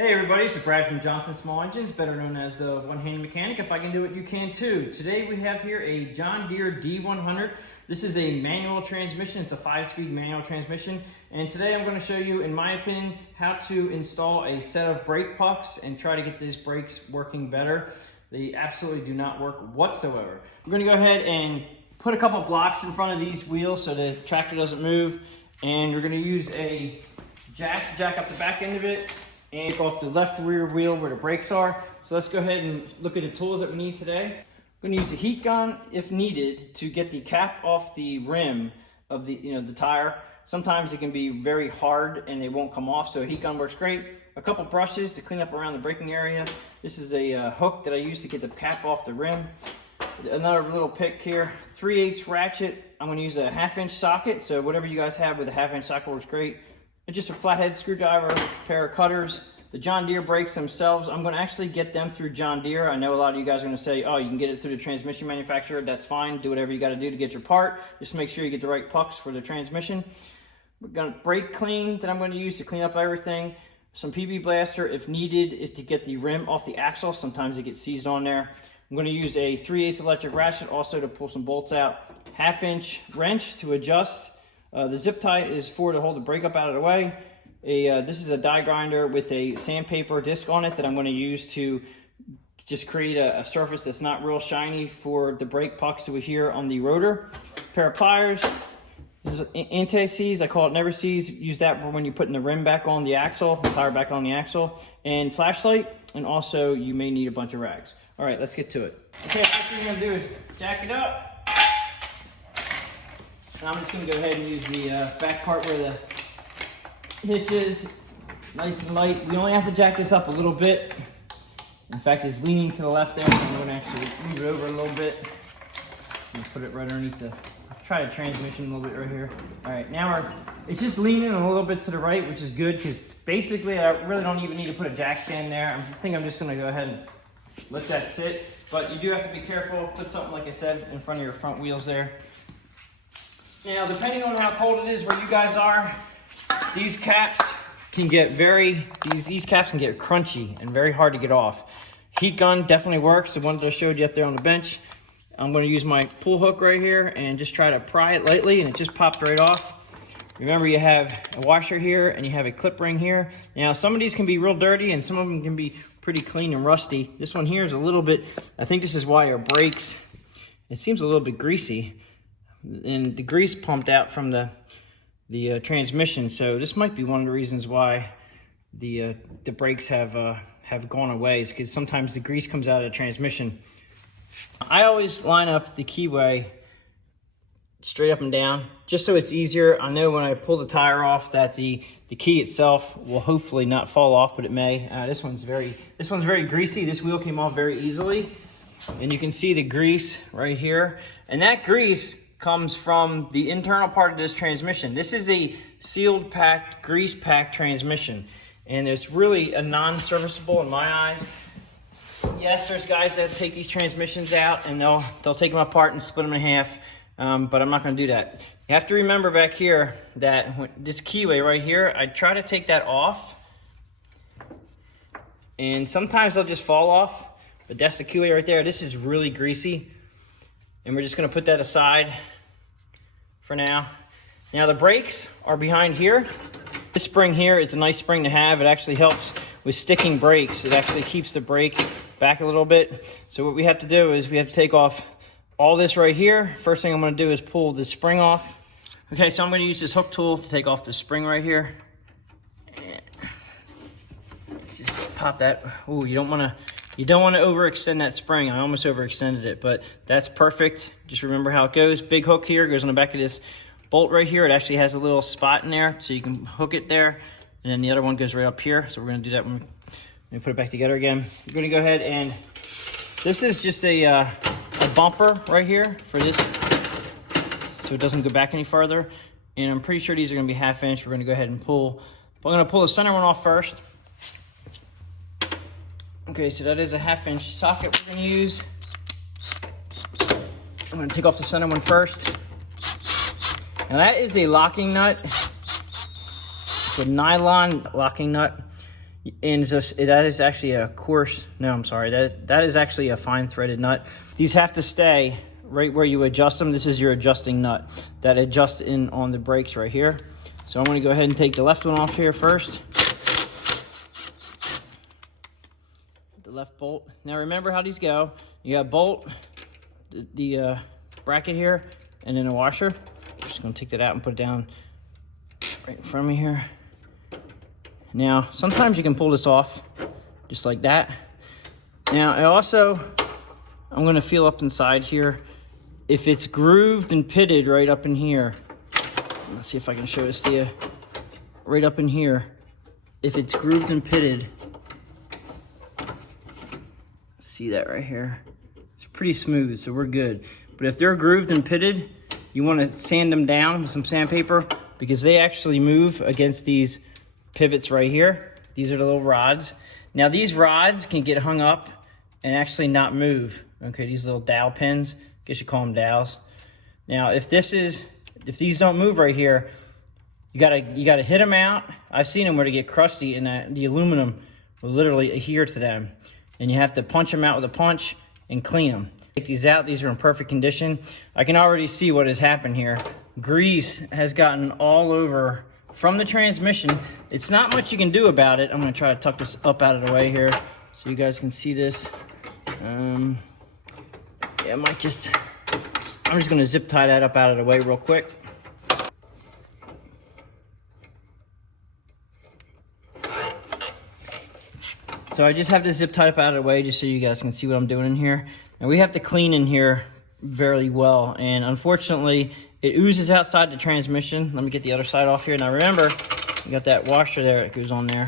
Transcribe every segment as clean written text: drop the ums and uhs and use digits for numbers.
Hey everybody, it's Brad from Johnson Small Engines, better known as the one-handed mechanic. If I can do it, you can too. Today we have here a John Deere D100. This is a manual transmission. It's a 5-speed manual transmission. And today I'm going to show you, in my opinion, how to install a set of brake pucks and try to get these brakes working better. They absolutely do not work whatsoever. We're going to go ahead and put a couple blocks in front of these wheels so the tractor doesn't move. And we're going to use a jack to jack up the back end of it and take off the left rear wheel where the brakes are. So let's go ahead and look at the tools that we need today. I'm going to use a heat gun if needed to get the cap off the rim of the tire. Sometimes it can be very hard and they won't come off, so a heat gun works great. A couple brushes to clean up around the braking area. This is a hook that I use to get the cap off the rim. Another little pick here, 3/8 ratchet. I'm going to use a 1/2-inch socket, so whatever you guys have with a 1/2-inch socket works great. And just a flathead screwdriver, pair of cutters. The John Deere brakes themselves, I'm going to actually get them through John Deere. I know a lot of you guys are going to say, oh, you can get it through the transmission manufacturer. That's fine. Do whatever you got to do to get your part. Just make sure you get the right pucks for the transmission. We're going to brake clean that I'm going to use to clean up everything. Some PB Blaster if needed is to get the rim off the axle. Sometimes it gets seized on there. I'm going to use a 3/8 electric ratchet also to pull some bolts out. 1/2-inch wrench to adjust. The zip tie is to hold the brake up out of the way. This is a die grinder with a sandpaper disc on it that I'm going to use to just create a surface that's not real shiny for the brake pucks to adhere on the rotor. Pair of pliers. This is anti-seize. I call it never seize. Use that for when you're putting the rim back on the axle, the tire back on the axle. And flashlight. And also you may need a bunch of rags. All right, let's get to it. Okay, first thing we're going to do is jack it up. And I'm just going to go ahead and use the back part where the hitch is, nice and light. We only have to jack this up a little bit. In fact, it's leaning to the left there, so I'm going to actually move it over a little bit and put it right underneath the, try the transmission a little bit right here. All right, now it's just leaning a little bit to the right, which is good because basically I really don't even need to put a jack stand there. I think I'm just going to go ahead and let that sit, but you do have to be careful. Put something, like I said, in front of your front wheels there. Now, depending on how cold it is where you guys are, these caps can get these caps can get crunchy and very hard to get off. Heat gun definitely works, the one that I showed you up there on the bench. I'm going to use my pull hook right here and just try to pry it lightly, and it just popped right off. Remember, you have a washer here and you have a clip ring here. Now, some of these can be real dirty and some of them can be pretty clean and rusty. This one here is a little bit, I think this is why our brakes, it seems a little bit greasy. And the grease pumped out from the transmission, so this might be one of the reasons why the brakes have gone away, is because sometimes the grease comes out of the transmission. I always line up the keyway straight up and down, just so it's easier. I know when I pull the tire off that the key itself will hopefully not fall off, but it may. This one's very greasy. This wheel came off very easily, and you can see the grease right here, and that grease comes from the internal part of this transmission. This is a sealed packed, grease packed transmission, and it's really a non-serviceable in my eyes. Yes, there's guys that take these transmissions out and they'll take them apart and split them in half, but I'm not going to do that. You have to remember back here that this keyway right here, I try to take that off, and sometimes they'll just fall off, but that's the keyway right there. This is really greasy, and we're just going to put that aside for now. Now the brakes are behind here. This spring here is a nice spring to have. It actually helps with sticking brakes. It actually keeps the brake back a little bit. So what we have to do is we have to take off all this right here. First thing I'm going to do is pull the spring off. Okay, so I'm going to use this hook tool to take off the spring right here. And just pop that. Ooh, you don't want to overextend that spring. I almost overextended it, but that's perfect. Just remember how it goes. Big hook here goes on the back of this bolt right here. It actually has a little spot in there, so you can hook it there. And then the other one goes right up here. So we're going to do that when we put it back together again. We're going to go ahead and, this is just a bumper right here for this, so it doesn't go back any further. And I'm pretty sure these are going to be 1/2 inch. We're going to go ahead and pull. I'm going to pull the center one off first. Okay, so that is a 1/2 inch socket we're going to use. I'm going to take off the center one first. Now that is a locking nut. It's a nylon locking nut. And that is actually a coarse, no, I'm sorry, that is actually a fine threaded nut. These have to stay right where you adjust them. This is your adjusting nut that adjusts in on the brakes right here. So I'm going to go ahead and take the left one off here first. The left bolt. Now remember how these go. You got bolt, the bracket here, and then a washer. I'm just going to take that out and put it down right in front of me here. Now, sometimes you can pull this off just like that. Now, I'm going to feel up inside here. If it's grooved and pitted right up in here, let's see if I can show this to you. Right up in here, if it's grooved and pitted, see that right here? It's pretty smooth, so we're good. But if they're grooved and pitted, you want to sand them down with some sandpaper because they actually move against these pivots right here. These are the little rods. Now these rods can get hung up and actually not move. Okay, these little dowel pins, I guess you call them dowels. Now if these don't move right here, you gotta hit them out. I've seen them where they get crusty and the aluminum will literally adhere to them. And you have to punch them out with a punch and clean them. Take these out, these are in perfect condition. I can already see what has happened here. Grease has gotten all over from the transmission. It's not much you can do about it. I'm gonna try to tuck this up out of the way here so you guys can see this. Yeah, I'm just gonna zip tie that up out of the way real quick. So I just have this zip tied up out of the way just so you guys can see what I'm doing in here. And we have to clean in here very well. And unfortunately, it oozes outside the transmission. Let me get the other side off here. Now remember, you got that washer there that goes on there.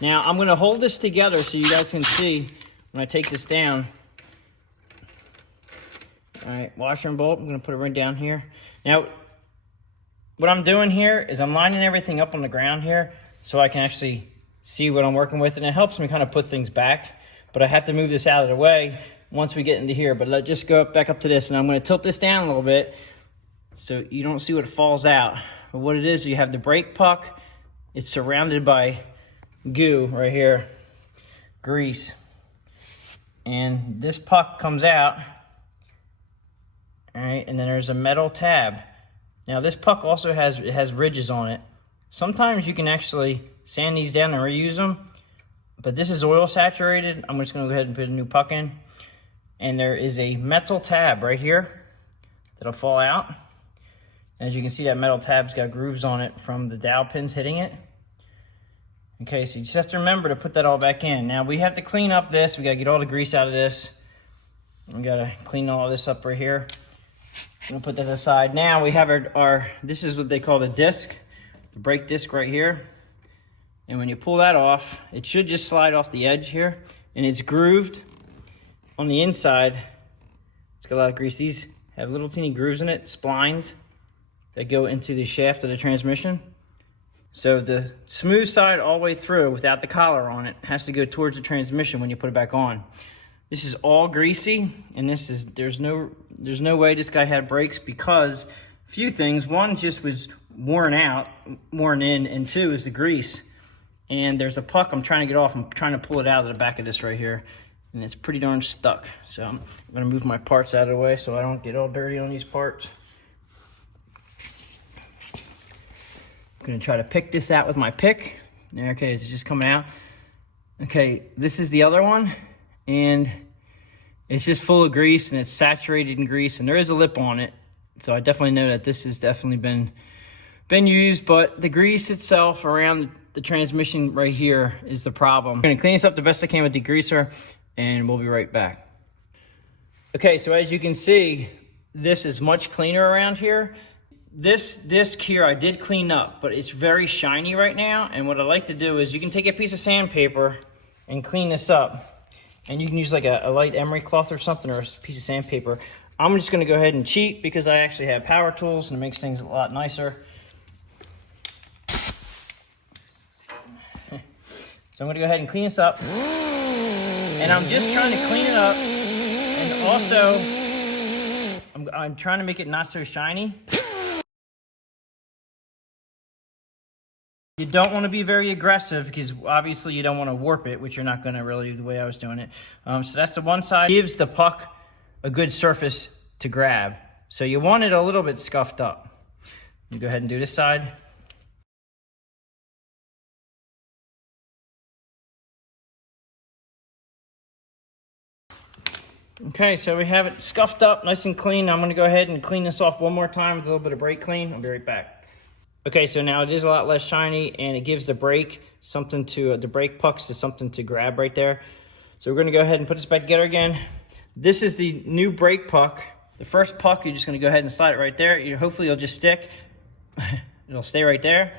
Now I'm gonna hold this together so you guys can see when I take this down. All right, washer and bolt, I'm gonna put it right down here. Now, what I'm doing here is I'm lining everything up on the ground here so I can actually see what I'm working with, and it helps me kind of put things back. But I have to move this out of the way once we get into here. But let's just go back up to this, and I'm going to tilt this down a little bit so you don't see what falls out. But what it is, you have the brake puck. It's surrounded by goo right here, grease. And this puck comes out, all right, and then there's a metal tab. Now this puck also has ridges on it. Sometimes you can actually sand these down and reuse them, but this is oil saturated. I'm just gonna go ahead and put a new puck in. And there is a metal tab right here that'll fall out. As you can see, that metal tab's got grooves on it from the dowel pins hitting it. Okay, so you just have to remember to put that all back in. Now we have to clean up this. We gotta get all the grease out of this. We gotta clean all this up right here. I'm gonna put that aside. Now we have our this is what they call the disc, the brake disc right here. And when you pull that off, it should just slide off the edge here. And it's grooved on the inside. It's got a lot of grease. These have little teeny grooves in it, splines that go into the shaft of the transmission. So the smooth side all the way through without the collar on it has to go towards the transmission when you put it back on. This is all greasy, and there's no way this guy had brakes because a few things. One just was worn in, and two is the grease. And there's a puck I'm trying to get off. I'm trying to pull it out of the back of this right here, and it's pretty darn stuck. So I'm gonna move my parts out of the way so I don't get all dirty on these parts. I'm gonna try to pick this out with my pick. Okay, it's just coming out. Okay, this is the other one, and it's just full of grease, and it's saturated in grease, and there is a lip on it. So I definitely know that this has definitely been used, but the grease itself around the transmission right here is the problem. I'm gonna clean this up the best I can with degreaser, and we'll be right back. Okay, so as you can see, this is much cleaner around here. This disc here I did clean up, but it's very shiny right now, and what I like to do is you can take a piece of sandpaper and clean this up, and you can use like a light emery cloth or something, or a piece of sandpaper. I'm just gonna go ahead and cheat because I actually have power tools, and it makes things a lot nicer. So I'm gonna go ahead and clean this up. And I'm just trying to clean it up. And also, I'm trying to make it not so shiny. You you don't want to be very aggressive because obviously you don't want to warp it, which you're not going to really do the way I was doing it. So that's the one side. Gives the puck a good surface to grab. So you want it a little bit scuffed up. You go ahead and do this side. Okay, so we have it scuffed up, nice and clean. I'm going to go ahead and clean this off one more time with a little bit of brake clean. I'll be right back. Okay, so now it is a lot less shiny, and it gives the brake something to, the brake pucks is something to grab right there. So we're going to go ahead and put this back together again. This is the new brake puck. The first puck, you're just going to go ahead and slide it right there. Hopefully it'll just stick. It'll stay right there.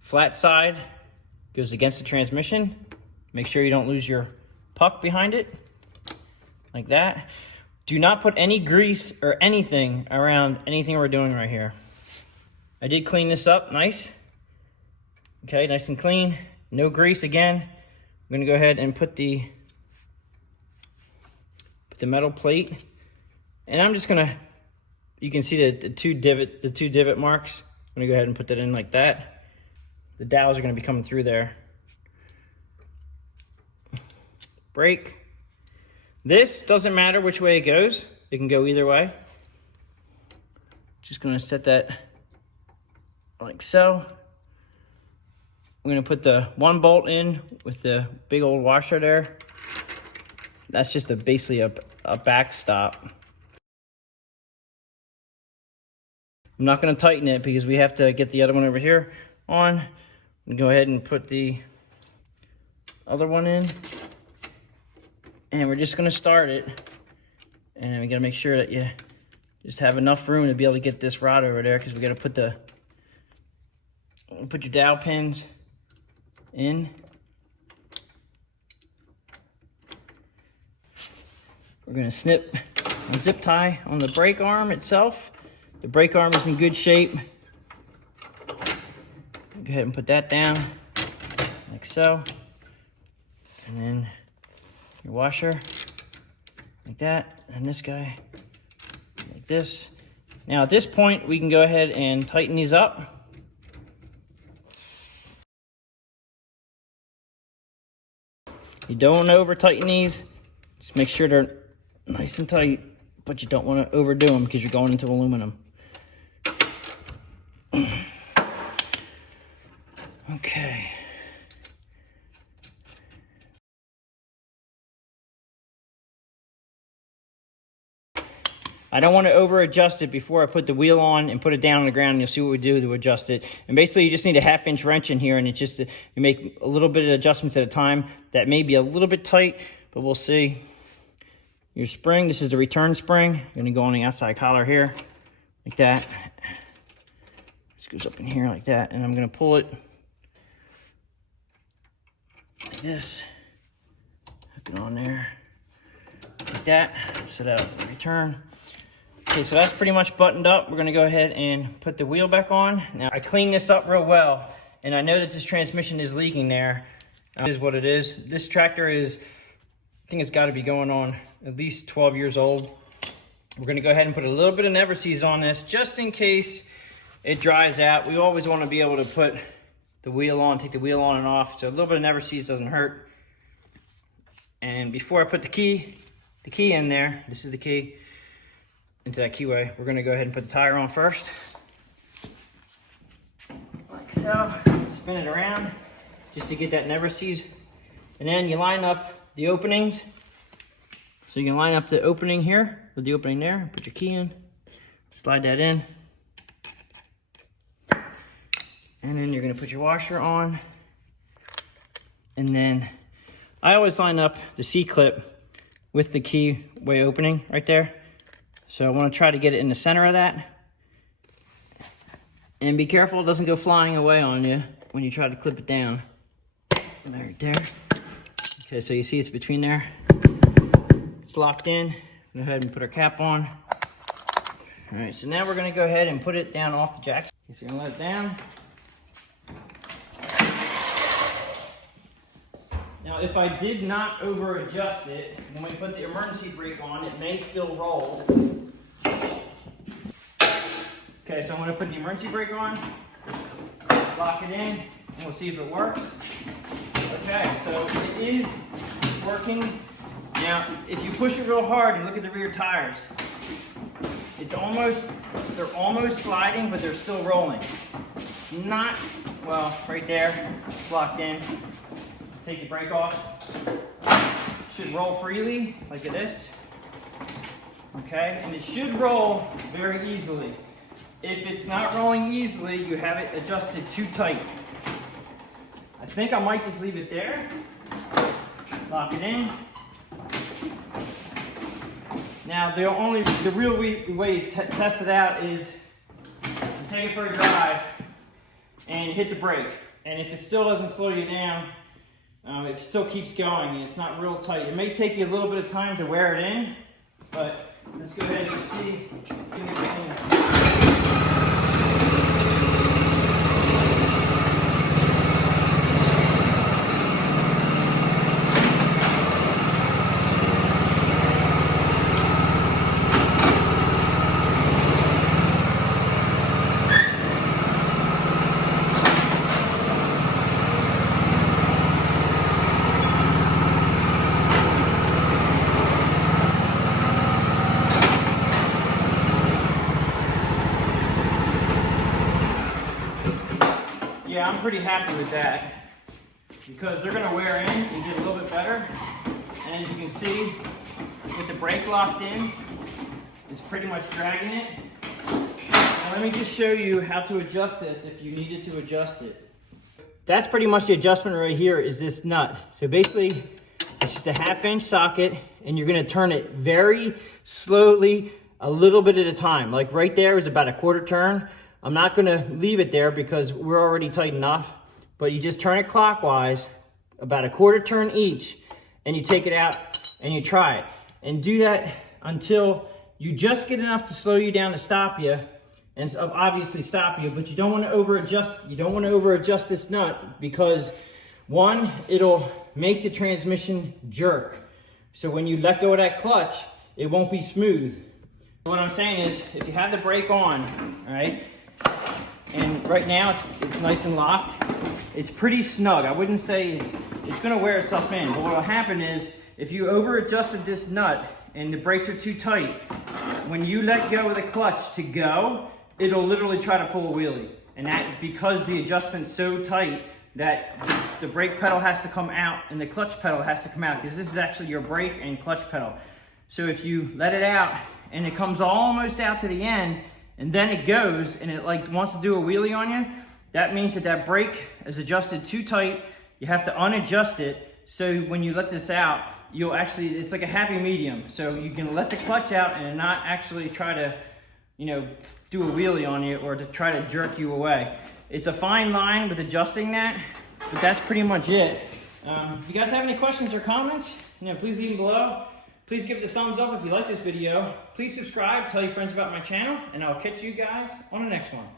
Flat side goes against the transmission. Make sure you don't lose your puck behind it. Like that. Do not put any grease or anything around anything we're doing right here. I did clean this up nice. Okay, nice and clean. No grease again. I'm gonna go ahead and put the metal plate. And I'm just gonna, you can see the two divot marks. I'm gonna go ahead and put that in like that. The dowels are gonna be coming through there. Brake. This doesn't matter which way it goes. It can go either way. Just gonna set that like so. I'm gonna put the one bolt in with the big old washer there. That's just basically a backstop. I'm not gonna tighten it because we have to get the other one over here on. I'm gonna go ahead and put the other one in. And we're just gonna start it. And we gotta make sure that you just have enough room to be able to get this rod over there, because we gotta put your dowel pins in. We're gonna snip a zip tie on the brake arm itself. The brake arm is in good shape. Go ahead and put that down like so. And then your washer like that, and this guy like this. Now at this point we can go ahead and tighten these up. You don't want to over tighten these. Just make sure they're nice and tight, but you don't want to overdo them because you're going into aluminum. Okay. I don't want to over adjust it before I put the wheel on and put it down on the ground, and you'll see what we do to adjust it. And basically you just need a 1/2 inch wrench in here, and it's just, you make a little bit of adjustments at a time. That may be a little bit tight, but we'll see. Your spring, this is the return spring. I'm going to go on the outside collar here, like that. This goes up in here like that, and I'm going to pull it like this. Hook it on there, like that, so that'll return. Okay, so that's pretty much buttoned up. We're gonna go ahead and put the wheel back on. Now, I cleaned this up real well, and I know that this transmission is leaking there. It is what it is. This tractor is, I think it's gotta be going on at least 12 years old. We're gonna go ahead and put a little bit of Never-Seez on this, just in case it dries out. We always wanna be able to put the wheel on, take the wheel on and off, so a little bit of Never-Seez doesn't hurt. And before I put the key in there, this is the key, into that keyway, we're gonna go ahead and put the tire on first. Like so, spin it around, just to get that Never-Seez. And then you line up the openings. So you can line up the opening here with the opening there, put your key in, slide that in. And then you're gonna put your washer on. And then I always line up the C-clip with the keyway opening right there. So I want to try to get it in the center of that. And be careful it doesn't go flying away on you when you try to clip it down. Right there. Okay, so you see it's between there. It's locked in. Go ahead and put our cap on. All right, so now we're going to go ahead and put it down off the jacks. So you're going to let it down. Now, if I did not over adjust it, when we put the emergency brake on, it may still roll. Okay, so I'm going to put the emergency brake on. lock it in, and we'll see if it works. Okay, so it is working. Now, if you push it real hard and look at the rear tires, they're almost sliding, but they're still rolling. It's not, well, right there, it's locked in. Take the brake off. It should roll freely, like this. Okay, and it should roll very easily. If it's not rolling easily, you have it adjusted too tight. I think I might just leave it there. Lock it in. Now, the real way to test it out is you take it for a drive and you hit the brake. And if it still doesn't slow you down, it still keeps going and it's not real tight. It may take you a little bit of time to wear it in, but let's go ahead and see. Yeah, I'm pretty happy with that because they're going to wear in and get a little bit better. And as you can see, with the brake locked in, it's pretty much dragging it. Now let me just show you how to adjust this if you needed to adjust it. That's pretty much the adjustment right here is this nut. So basically, it's just a 1/2-inch socket and you're going to turn it very slowly, a little bit at a time. Like right there is about a 1/4 turn. I'm not going to leave it there because we're already tight enough, but you just turn it clockwise, about a 1/4 turn each, and you take it out and you try it. And do that until you just get enough to slow you down to stop you, and obviously stop you, but you don't want to over adjust. You don't want to over adjust this nut because one, it'll make the transmission jerk. So when you let go of that clutch, it won't be smooth. What I'm saying is, if you have the brake on, all right, and right now it's nice and locked, it's pretty snug. I wouldn't say it's gonna wear itself in, but what'll happen is, if you over adjusted this nut and the brakes are too tight, when you let go of the clutch to go, it'll literally try to pull a wheelie. And that, because the adjustment's so tight that the brake pedal has to come out and the clutch pedal has to come out, because this is actually your brake and clutch pedal. So if you let it out and it comes almost out to the end, and then it goes and it like wants to do a wheelie on you, that means that that brake is adjusted too tight. You have to unadjust it. So when you let this out, you'll actually, it's like a happy medium. So you can let the clutch out and not actually try to, do a wheelie on you or to try to jerk you away. It's a fine line with adjusting that, but that's pretty much it. If you guys have any questions or comments, please leave them below. Please give it a thumbs up if you like this video. Please subscribe, tell your friends about my channel, and I'll catch you guys on the next one.